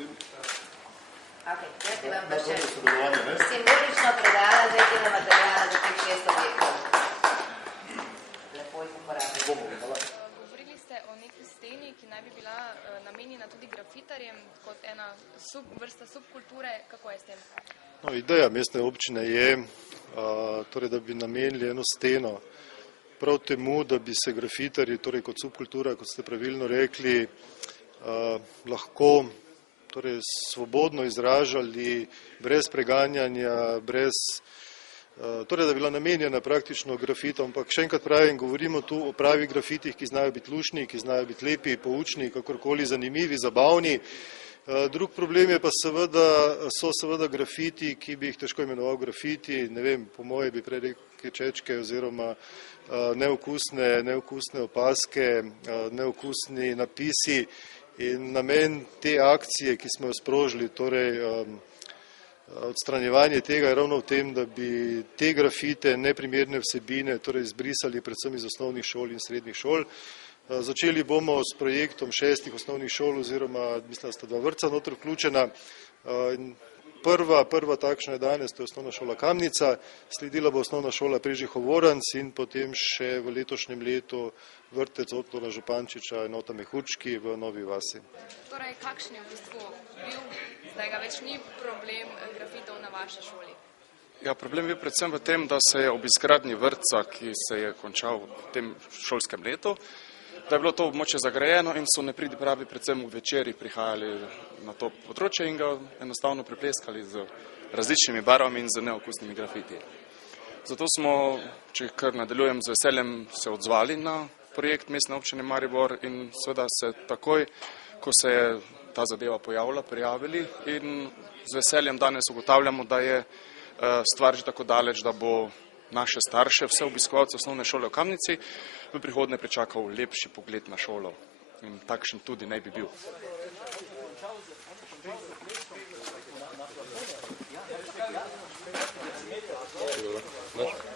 Okay, jaz ti vam pa še simbolično predala zdaj tega materijala za teh 6 objektov. Lepo jih uporabljamo. Govorili ste o neki steni, ki naj bi bila namenjena tudi grafitarjem kot ena vrsta subkulture. Kako je s tem? No, ideja mestne občine je, torej, da bi namenili eno steno prav temu, da bi se grafitarji, torej kot subkultura, kot ste pravilno rekli, lahko torej svobodno izražali, brez preganjanja, torej da bi bila namenjena praktično grafitom, ampak še enkrat pravim, govorimo tu o pravih grafitih, ki znajo biti luštni, ki znajo biti lepi, poučni, kakorkoli zanimivi, zabavni. Drug problem je pa seveda grafiti, ki bi jih težko imenoval grafiti, ne vem, po moje bi prej rekel čečke oziroma neokusne opaske, neokusni napisi. In namen te akcije, ki smo jo sprožili, torej odstranjevanje tega je ravno v tem, da bi te grafite, neprimerne vsebine, torej izbrisali predvsem iz osnovnih šol in srednjih šol. Začeli bomo s projektom 6 osnovnih šol oziroma mislim, da sta 2 vrtca noter vključena. Prva takšna je danes, to je osnovna šola Kamnica, sledila bo osnovna šola Prežihov Voranc in potem še v letošnjem letu vrtec Ottona Župančiča, enota Mehurčki v Novi vasi. Torej, kakšen je v bistvu bil, zdaj ga več ni problem grafitov na vaši šoli? Ja, problem je predvsem v tem, da se je ob izgradnji vrtca, ki se je končal v tem šolskem letu, da je bilo to območje zagrajeno in so nepridipravi predvsem v večeri prihajali na to področje in ga enostavno prepleskali z različnimi barvami in z neokusnimi grafiti. Zato smo, če kar nadaljujem, z veseljem se odzvali na projekt Mestne občine Maribor in seveda se takoj, ko se je ta zadeva pojavila, prijavili in z veseljem danes ugotavljamo, da je stvar že tako daleč, da bo naše starše, vse obiskovalce osnovne šole v Kamnici, v prihodnje pričakal lepši pogled na šolo in takšen tudi naj bi bil. Hvala.